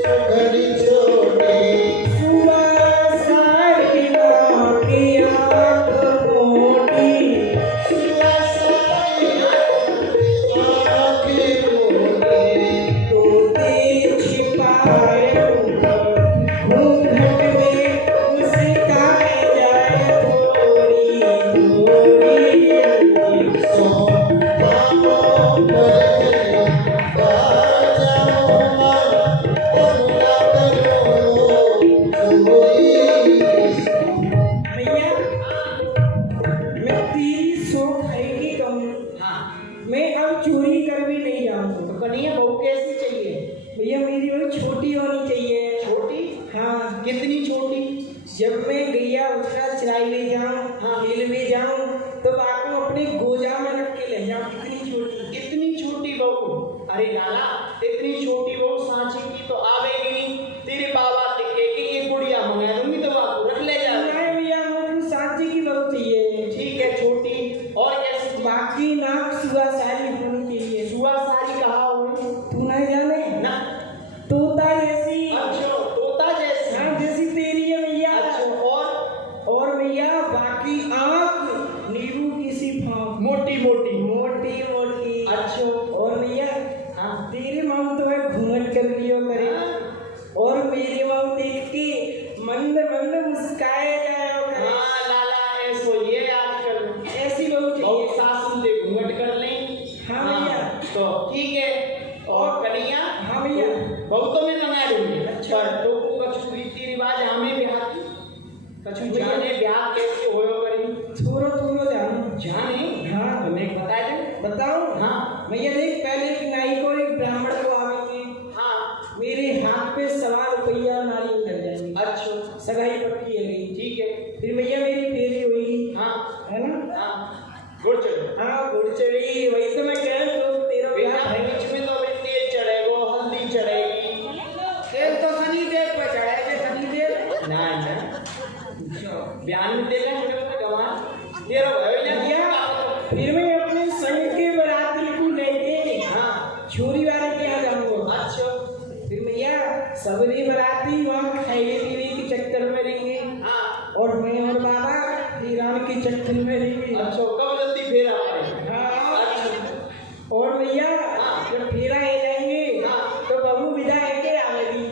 सुघड़ी छोटी। सुबह सारी नाक आँख मोटी। तोते छिपाए घूंघट में मुस्काए जाए थोड़ी थोड़ी। मैया मैं तेरी सो खाएगी कम, हाँ मैं अब चोरी कर भी नहीं जाऊंगा। तो कन्हैया बहू कैसी चाहिए भैया मेरी बहू छोटी होनी चाहिए। छोटी हाँ, कितनी छोटी जब मैं गैया उजरा चराई ले जाऊं, हाँ। खेल में जाऊं, तो आपको अपने गोजा में रख के ले जाऊं। कितनी छोटी। इतनी छोटी बहू अरे लाला इतनी छोटी बहू सांची की तो आवेगी नहीं तेरे बाबा टिके कि ये गुड़िया मंगा दूंगी तो आपको रख ले जा नहीं भैया मुझे सांची की बहू चाहिए। ठीक है छोटी और कैसी बाकी नाक सुआ सारी होनी चाहिए। सुआ सारी कहा हुई तू नहीं जाने ना तोता जैसी। अच्छा तोता जैसी हाँ जैसी तेरी है भैया। अच्छा और भैया बाकी आँख नींबू की सी फाँक, मोटी मोटी मोटी मोटी। अच्छा और भैया हाँ तेरे माम तो है घूंघट कर लियो करे, और मेरे माम देख के मंद मंद मुस्काए जाए करे। हाँ लाला ऐसो ये आजकल ऐसी बहू बहुत चाहिए। सासू से घूंघट कर लें हाँ भैया। तो ठीक है और कन्हैया हाँ भैया। बहुत तो मैं मंगा दूंगी अच्छा। पर तो कछु रीति रिवाज हमें ब्याह की कछु जाने ब्याह कैसे होयो करी थोड़ा थोड़ा जानो। जाने हाँ तो मैं बता दे बताऊं। हाँ भैया देख पहले एक नाई को एक ब्राह्मण को आवे के हाँ मेरे हाथ पे 1.25 नारियल लग जाएंगे। अच्छा सगाई पक्की है गई। ठीक है फिर भैया मेरी फेरी होगी। हाँ है ना। हाँ गुड़ चढ़ो हाँ गुड़ चढ़ी वही तो मैं कह रहा हूँ। तो तेरा बेटा ब्याह है। बीच में तो अभी तेल चढ़ेगो हल्दी चढ़ेगी तेल तो शनि देव पे चढ़ाए शनि देव। ना ना बयान में देगा छोटे मोटे गवान तेरा भयो ना भैया फिर मैं अपने संग के बराती को लेके हाँ छोरी वाले के यहाँ जाऊंगा। अच्छा फिर भैया सबरी बराती वहाँ खाने पीने के चक्कर में रहेंगे, हाँ और मैं और बाबा ईरान के चक्कर में रहेंगे। अच्छा कब जल्दी फेर आ पाए हाँ। अच्छा और भैया हाँ। जब फेरा है जाएंगे हाँ। तो बहू विदा है के आवेगी।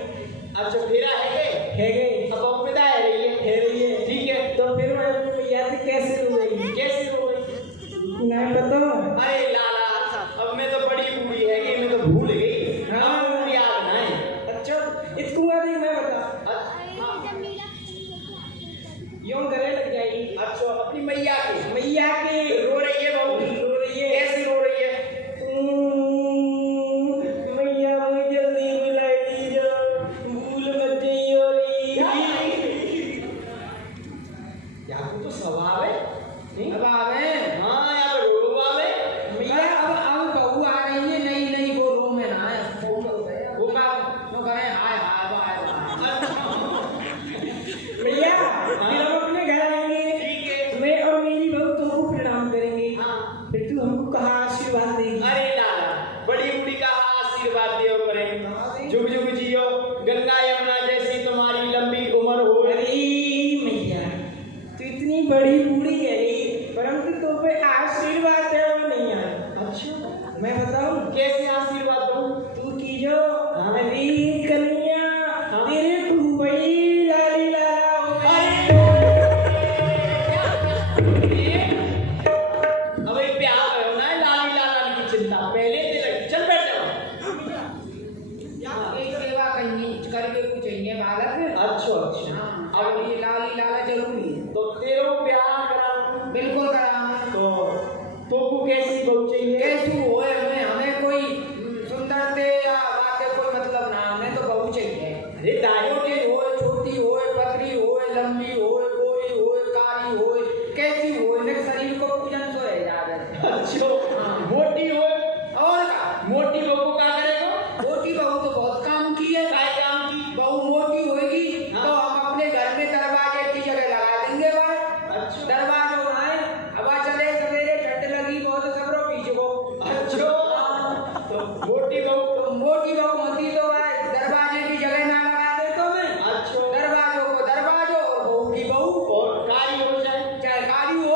अच्छा फेरा है गए अब अब विदा है रही है है रही है। ठीक है तो फिर मैं अपने भैया से कैसे रोएगी। कैसे हो गई नहीं बताओ। अरे लाला अब मैं तो बड़ी बूढ़ी है कि मैं तो भूल गई हाँ। अब मुझे याद ना है अच्छा इसको नहीं मैं बता हाँ। यूं गले लग जाएगी। अच्छा अपनी मैया के मैया के रो रही है बहू रो रही है। कैसी रो रही है मैया मुझे जल्दी बुलाई दीजिए, भूल मत जाइयो री। यार वो तो स्वभाव है नहीं? अब आवे हाँ यार रो आवे भैया अब बहू आ रही है नई नई वो रूम में ना मोटी बहू तो मोटी बहू मती तो है दरवाजे की जगह ना लगा दे तो मैं अच्छा दरवाजों को दरवाजों और बहू की बहू और कारी हो जाए चाहे कारी हो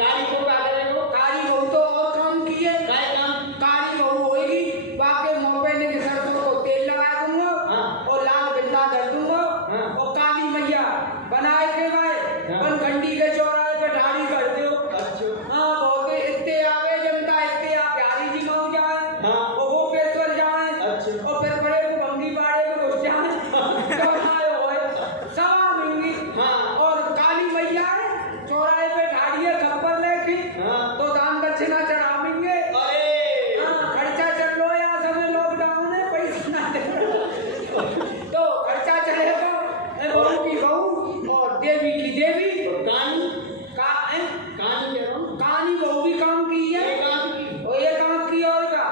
कारी को क्या करेगा कारी बहू तो और काम की है काय काम कारी बहू होगी बाकी मोपे के सरसों को तेल लगा दूंगा हाँ। और लाल बिंदा कर दूंगा हाँ। और काली मैया बनाए के भाई हाँ। बनखंडी के चौराहे पे ढाड़ी कर दो अच्छा हाँ बहुत इतने आवे जनता इतने आ प्यारी जी गाँव जाए हाँ। और वो पेशवर जाए अच्छा। और फिर बड़े को भंगी पाड़े में घुस जाए चौराहे होए सवा महंगी हाँ। और काली मैया है चौराहे पे ढाड़ी है खप्पर लेके हाँ। तो दान दक्षिणा चढ़ावेंगे अरे हाँ, खर्चा चल लो या समय लॉकडाउन है पैसा ना दे तो खर्चा चलेगा बहू की बहू और देवी की देवी कहानी का कहानी कह रहा हूँ कहानी बहू भी काम की है एक काम की और ये काम की और का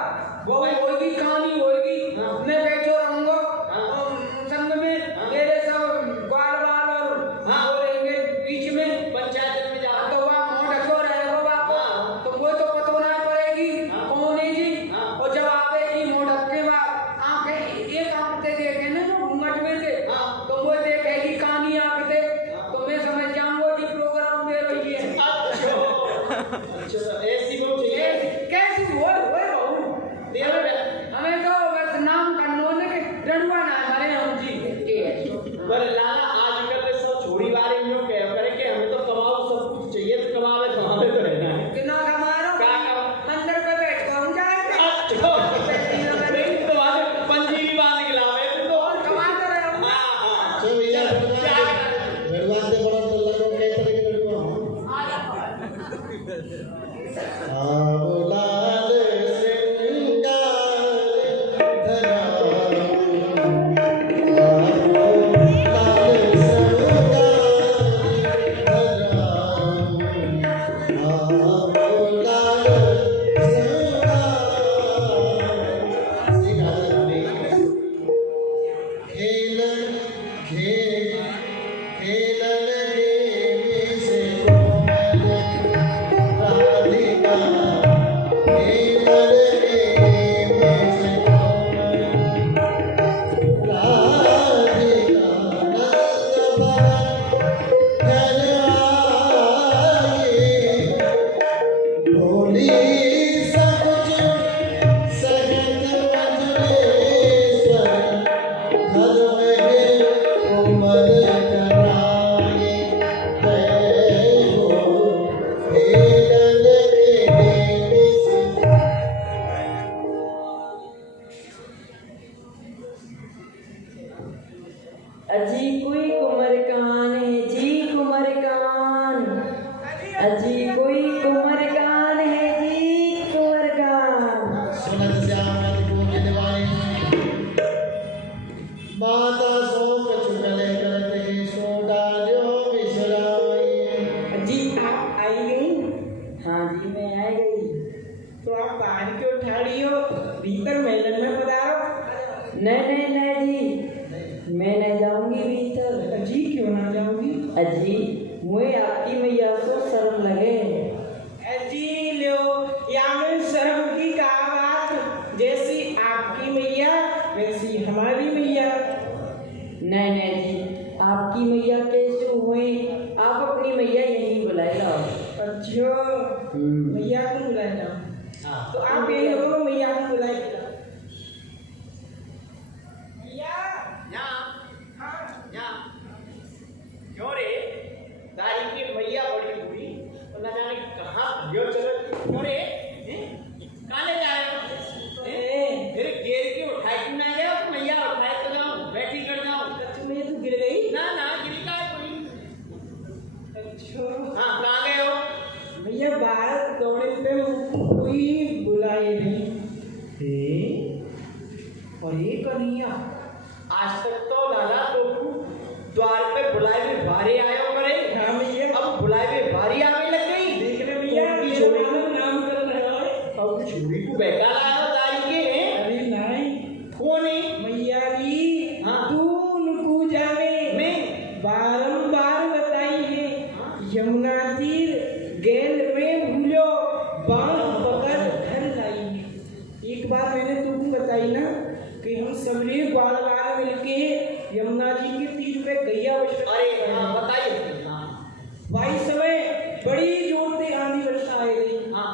वो होगी कहानी होगी हाँ। मैं बैठो रहूंगा हाँ। और संग में हाँ। मेरे सब ग्वाल वाल और हाँ। वो रहेंगे बीच में पंचायत में जा तो वहाँ मुँह ढको रहेगा बाप हाँ। तो वो तो पतो ना पड़ेगी हाँ। कौन है जी हाँ। और जब आवेगी मुँह ढक के बाद आंखें एक आंखते देखे ना जो घूंघट में थे हाँ। तो वो देखेगी कहानी आंखते तो मैं समझ जाऊंगा जी प्रोग्राम दे रही है अच्छा ऐसी बहू चाहिए कैसी होए बहू हमें तो बस नाम करनो ने के रड़ुआ ना हमारे हम जी पर लाला आजकल सब छोड़ी वाले लोग कह करे कि हमें तो कमाओ सब कुछ चाहिए तो कमावे तो रहना है कितना कमा रहा क्या हूँ कम मंदिर पे बैठ कर हम जाएगा अच्छा तो आज पंजीरी बांध के लावे तो और कमाते रहे हम हाँ हाँ तो भैया क्या भगवान से बड़ा तो लगो कई तरह के भगवान आबुलाल श्रृंगार धरा आबुलाल श्रृंगार धरा आबुलाल श्रृंगार खेलन खेलन देवी से कोमल राधिका खेलन देवी से कोमल राधिका नंद भवन घर आई भोली सकुच सगत मजरेश्वर घर में कोमल कराए है हो खेलन देवी से अजी कोई कुमर कान है जी कुमर कान अजी कोई कुमर कान है जी कुमर कान सुनत श्यामल को गिनवाए माता सो कछु गले करते सो डालो विसराए जी आप आई गई हाँ जी मैं आ गई तो आप बाहर क्यों उठा रही हो भीतर मेलन में पधारो नहीं नहीं नहीं जी मैं नहीं जाऊंगी भीतर जी क्यों ना जाओगी अजी मुझे आपकी मैया को शर्म लगे जी लो या में शर्म की का बात जैसी आपकी मैया वैसी हमारी मैया नहीं नहीं जी आपकी मैया कैसे हुए आप अपनी मैया यहीं बुलाए लाओ अच्छा मैया को बुलाए ना हाँ तो आप यही लोगों मैया को बुलाए मैया यहाँ क्यों रे दाई की मैया बड़ी हुई तो न जाने कहाँ यो चलो क्यों रे कहाँ ले जा रहे हो फिर घेर के उठाए क्यों ना गया तो मैया उठाए तो जाऊँ बैठी कर जाऊँ मैं तो गिर गई ना ना गिरी का है कोई अच्छा हाँ कहाँ गए हो भैया बाहर दौड़े पे कोई बुलाए नहीं और ये कन्हैया आज तक तो लाला तो द्वार पे बुलाए में भारी आयो करे हाँ भैया अब बुलाए में भारी आने लग गई देख रहे भैया उनकी मेरा छोरी नाम कर रहा है अब छोरी को बहका लाया दाई के अरे नहीं कौन है मैया जी हाँ। तू उनको जाने मैं बारंबार बताई है यमुना तीर गेल में भूलो बांध पकड़ घर लाई है एक बार मैंने तुमको बताई ना कि हम सबने ग्वाल बाल मिलके यमुना जी के तीर पे गैया अरे हाँ बताइए। हाँ भाई समय बड़ी जोर से आंधी वर्षा आ गई। हाँ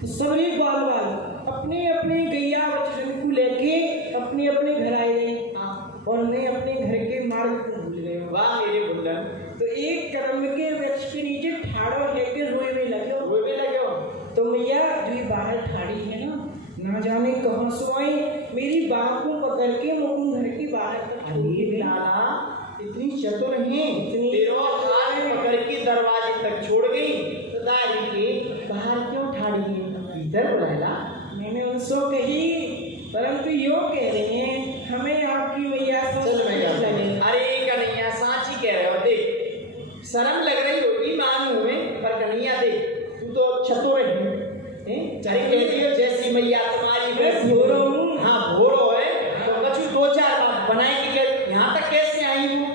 तो सबने ग्वाल बाल अपने अपने गैया बछड़न को लेके अपने अपने घर आए गए। हाँ और मैं अपने घर के मार्ग को भूल गए। वाह मेरे बुल्लन, तो एक कर्म के वृक्ष के नीचे ठाड़ो लेके रोए में लगे। रोए में लगे हो? तो मैया जो ये बाहर ठाड़ी है ना जाने कहाँ से आई, मेरी बात को पकड़ के मुकुंद घर के बाहर अरे लाला इतनी चतुर हैं, तेरो हाथ पकड़ के दरवाजे तक छोड़ गई तो दारी के बाहर क्यों ठाड़ी है? भीतर बुलाया। मैंने उनसे कही परंतु यो कह रहे हैं हमें आपकी मैया चल मैया अरे कन्हैया सांची कह रहे हो। देख शर्म लग रही होगी मालूम है, पर कन्हैया देख तू तो चतुर है। चाहे कहती हो जैसी मैया तुम्हारी वैसी भोरो हूँ। हाँ भोरो है तो कछु दो चार बात बनाएगी कि यहाँ तक कैसे आई हूँ?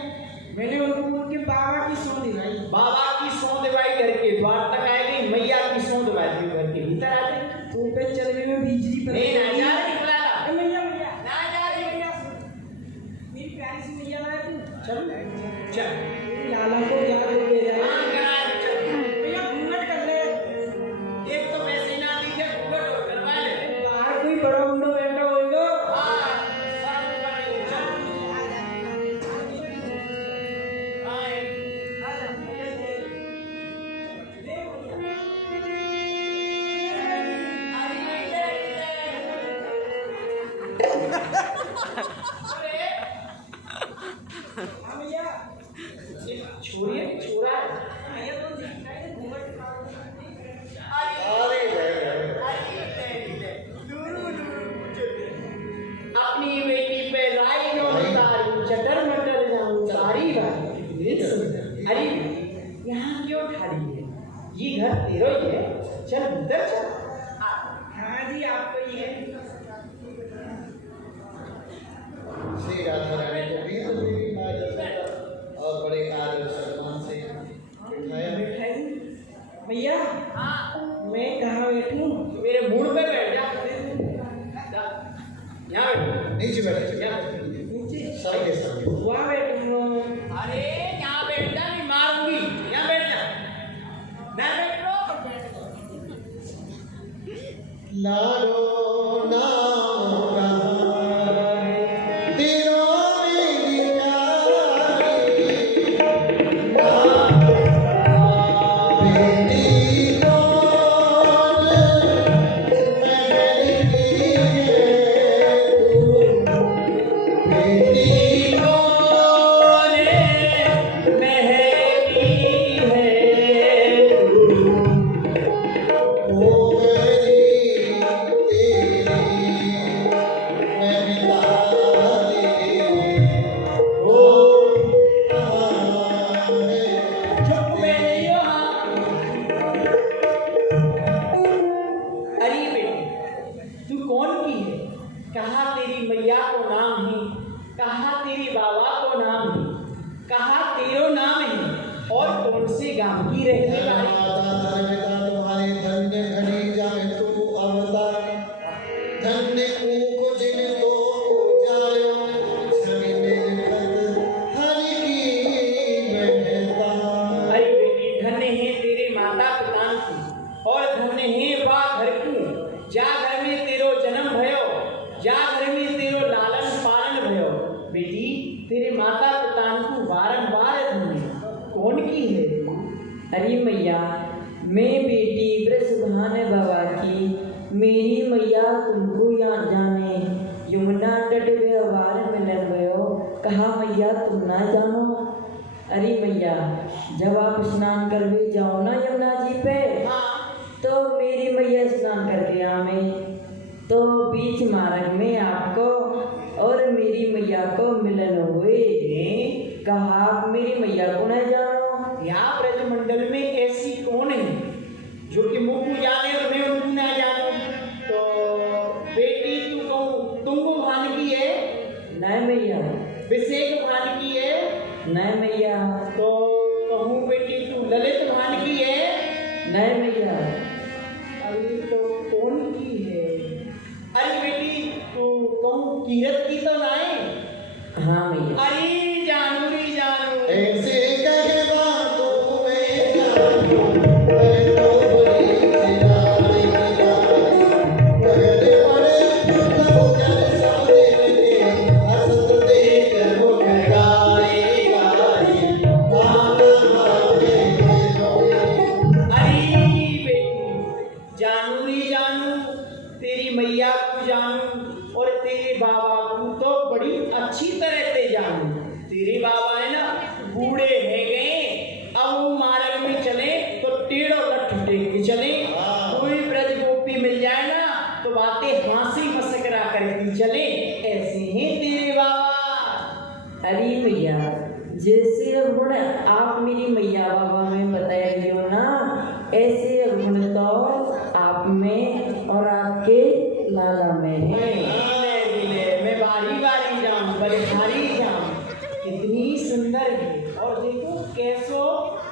मैंने उनको उनके बाबा की सौंध दिलाई। बाबा की सौंध दवाई घर के द्वार तक आ गई, मैया की सौंध दवाई घर के भीतर आ गई। तो पे चलने में बिजली पर नहीं ना जा रही बुलाला। मैया मैया ना जा रही मैया मेरी प्यारी सी मैया लाया तू। चल चल लाला को याद हो गया। हाँ करा चल। भैया घूंघट कर ले। एक तो पैसे ना दीजिए घूंघट और करवा ले। बाहर कोई बड़ा बूढ़ा बैठा होगा। हाँ सब बड़े चल। हाँ भैया छोड़िए छोड़ा है। भैया तो दिखाई घूंघट अपनी बेटी पे राई नो तारी चटर मटर जाऊं सारी बात। अरे यहाँ क्यों ठाड़ी है? ये घर तेरा ही है, चल भीतर चल। हाँ जी आपको ये श्री राधा रानी को भी तो मेरी माँ जैसा और बड़े आदर सम्मान से बिठाया। मिठाई भैया हाँ मैं कहाँ बैठूं? मेरे मूड पे बैठ जा। यहाँ बैठ। नीचे बैठे यहाँ बैठ। नीचे सबके सबके वहाँ बैठूंगा। अरे यहाँ बैठ जा, नहीं मारूंगी। यहाँ बैठ जा। ना बैठ लो। लाडो नाम कहाँ तेरा मेरी प्यारी बेटी कौन महल की है तू, बेटी कौन मेहरी है तू? हो गई तेरी महतारी हो कहाँ है चुप बैठिए आप। अरे बेटी तू कौन की है? कहा तेरी मैया को नाम है, कहा तेरी बाबा को नाम है, कहा तेरो नाम है और कौन से गांव की रहने वाली? माता धर्मिता तुम्हारे धन्य घड़ी जाए तू अवतार धन्य ऊक जिन तो जायो छवि लिखत हरि की महता। अरे बेटी धन्य है तेरे माता पिता की और धन्य है बा घर की जा घर में तेरो जन्म भयो, जा घर में तेरो लालन पालन भयो। बेटी तेरे माता पिता को बारंबार धन्य कौन की है? अरे मैया मैं बेटी ब्रजभान बाबा की, मेरी मैया तुमको यहाँ जाने यमुना तट व्यवहार मिलन भयो, कहा मैया तुम ना जानो। अरे मैया जब आप स्नान करके जाओ ना यमुना जी पे तो मेरी मैया स्नान करके आवे तो बीच मार्ग में आपको और मेरी मैया को मिलन हुए। कहा आप मेरी मैया को न जानो। यहाँ ब्रजमंडल में ऐसी कौन है जो कि मुझको जाने और मैं उनको ना जानूं? तो बेटी तू कहूँ तुंगु भान की है, नहीं मैया, विशेष भान की है, नहीं मैया, तो कहूँ बेटी तू ललित भान की है, नहीं मैया, अरे तो कौन की है? अरे बेटी तू तीरथ की तो नाई। हाँ मैया। अरे जानू री जानू ऐसे कहवा तो मैं जानू, मैं तो बड़ी चिरारी गारी, पहले बड़े लोग जन सामने लगे, हंसत देख मुख गारी गारी, भागा भागे रोए। अरे बेटी जानू री जानू, तेरी मैया को जानू और तेरे बाबा को तो बड़ी अच्छी तरह से जानू। तेरे बाबा है ना बूढ़े है गए, अब वो मार्ग में चले तो टेढ़ो लठ टेक के चले। कोई ब्रज गोपी मिल जाए ना तो बातें हंसी मस्करा करके चले, ऐसे ही तेरे बाबा। अरे मैया, जैसे अवगुण आप मेरी मैया बाबा में बता रही हो ना, ऐसे अवगुण तो आप में और आपके लाला में है। मैं बारी बारी जाऊं, बलिहारी जाऊं, कितनी सुंदर है। और देखो कैसो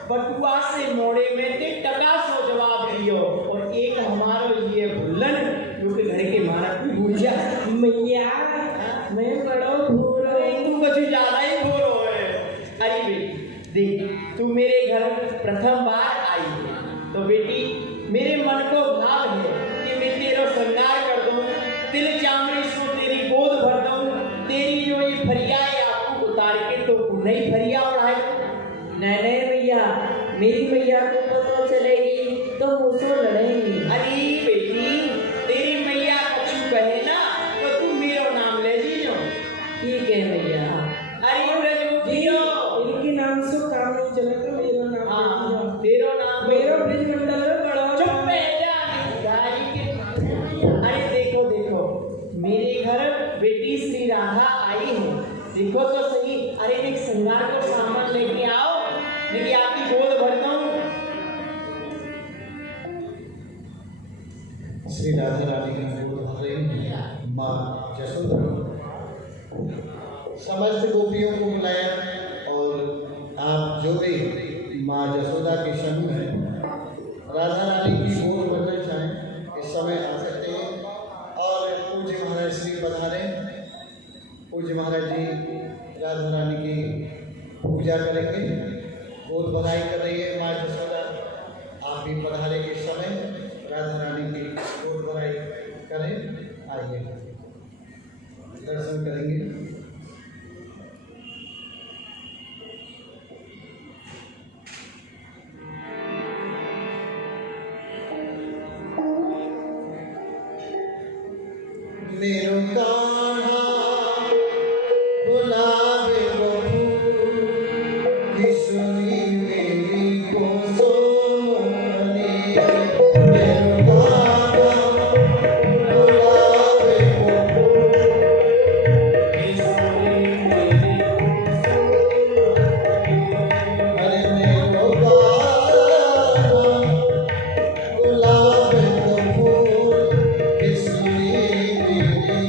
बटुआ से मोड़े में ते टका सो जवाब दियो। और एक हमारो ये भुल्लन जो कि घर के मारा भूल जा। मैया मैं बड़ो भूल तू कुछ ज्यादा ही भूल हो है। अरे बेटी देख, तू मेरे घर प्रथम बार आई है तो बेटी मेरे मन को भाव है कि मैं तेरा श्रृंगार कर दूं, तिल चामड़ी सो तेरी गोद भर दूं, तेरी जो ये फरिया है आपको उतार के तो नई फरिया उड़ाए। नहीं भैया, मेरी मैया को पता चलेगी तो मुझसे लड़ेंगी। अरे बेटी तेरी मैया कछु कहे ना तो तू मेरा नाम ले लीजो। ठीक है भैया। अरे ब्रजगोपियो, इनके नाम से काम नहीं चलेगा, मेरा नाम हाँ तेरा नाम मेरा ब्रजमंडल में बड़ा चुप रह जा गाड़ी के। अरे देखो देखो मेरे घर बेटी श्री राधा आई है, देखो तो सही। अरे एक श्रृंगार को सामान लेके आओ, लेके आपकी गोद भरता हूँ। श्री राधा रानी की गोद भर रही माँ यशोदा। समस्त गोपियों को बुलाया और आप जो भी माँ यशोदा के समूह हैं, राधा रानी की गोद भरना चाहें इस समय आ सकते हैं। और पूज्य महाराज श्री पधारे, पूज्य महाराज जी राधा रानी की पूजा करेंगे, गोद भराई कर रही है माँ यशोदा। आप भी पधारे के समय राधा रानी की गोद भराई करें, आइए दर्शन करेंगे। मेरो कान्हा गुलाबे बबू, किशोरी मेरी को सोने। मेरो कान्हा गुलाबे बबू, किशोरी मेरी को सोने। अरे मेरो कान्हा गुलाबे बबू, किशोरी मेरी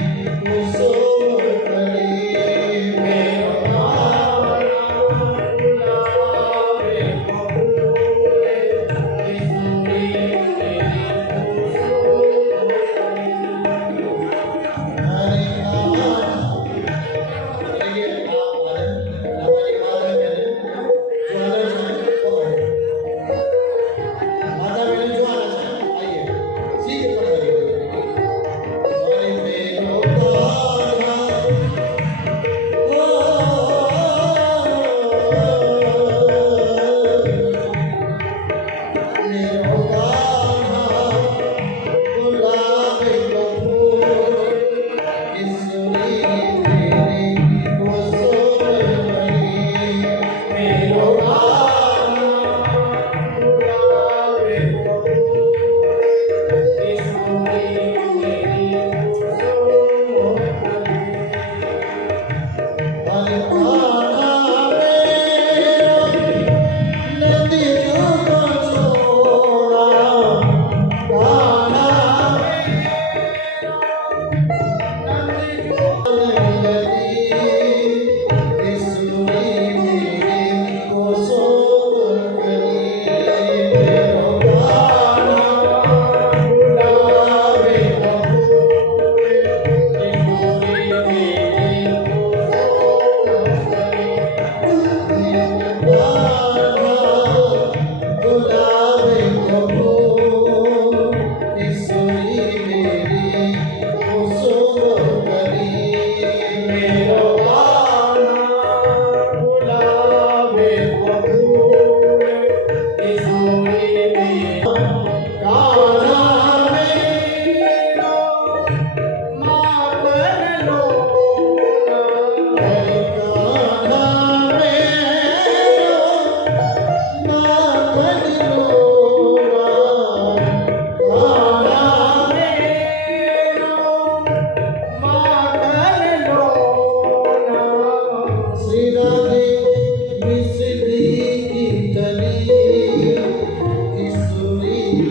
को सोने। काला